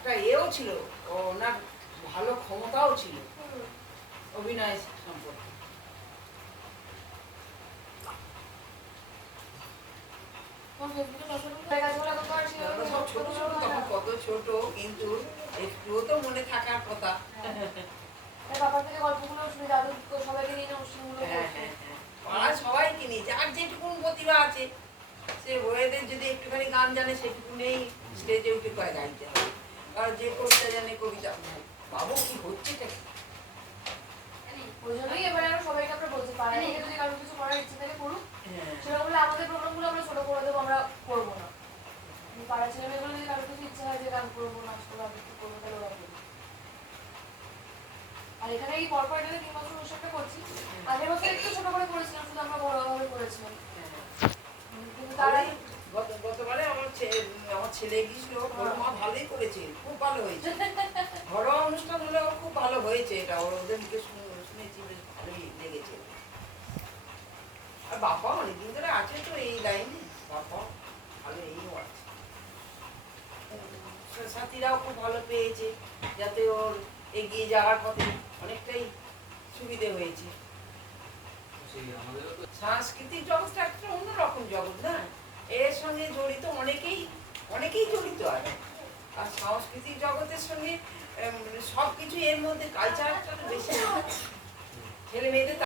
একটা এও ছিল ওনার ভালো ক্ষমতাও ছিল অভিনয় সম্পর্কে। আমরা ছোট ছোট তখন কত ছোট কিন্তু একটুও তো মনে থাকার কথা। বাবার থেকে গল্পগুলো শুনে দাদু সবাইকে নিয়ে অনুষ্ঠানগুলো হ্যাঁ হ্যাঁ হ্যাঁ। সবাইকে নিয়ে যার যেটুকুন প্রতিভা আছে সে ওয়েদের যদি একটুখানি গান জানে সেটুকু নেই স্টেজে উঠে করে গাইতে হবে। আর যে কবিতা জানে কবিতা। বাবু কি হচ্ছে এটা? ওই জন্যই এবারে আমরা সবাইকে আমরা বলছি পাড়া যদি কারোর কিছু করার ইচ্ছে থাকে করুক। হ্যাঁ। সেরকম আমাদের প্রোগ্রামগুলো আমরা ছোট করে দেবো আমরা করব না। পাড়া ছেলে মেয়েগুলো যদি কারোর কিছু ইচ্ছে হয় যে গান করব নাচ করব আবৃত্তি করব তাহলে ওরা করবে। আর এখানে এই পরপর এখানে তিন বছর অনুষ্ঠানটা করছি। আগের বছর একটু ছোট করে করেছিলাম শুধু আমরা বড়ভাবে করেছিলাম হ্যাঁ উম, কিন্তু তারাই গত গতবারে আমার ছেলে আমার ছেলে গিয়েছিল ওর মা ভালোই করেছে খুব ভালো হয়েছে। ঘরোয়া অনুষ্ঠান হলেও খুব ভালো হয়েছে এটা ওর ওদের মুখে শুনেছি বেশ ভালোই লেগেছে। আর বাবা অনেকদিন ধরে আছে তো এই লাইনে বাবা ভালো এইও আছে। সাথীরাও খুব ভালো পেয়েছে যাতে ওর এগিয়ে যাওয়ার পথে অনেকটাই সুবিধে হয়েছে। সাংস্কৃতিক জগৎটা একটা অন্যরকম জগৎ না? এর সঙ্গে জড়িত অনেকেই আর সাংস্কৃতিক জগতের সঙ্গে সব কিছু এর মধ্যে কালচারটা বেশি। ছেলে মেয়েদের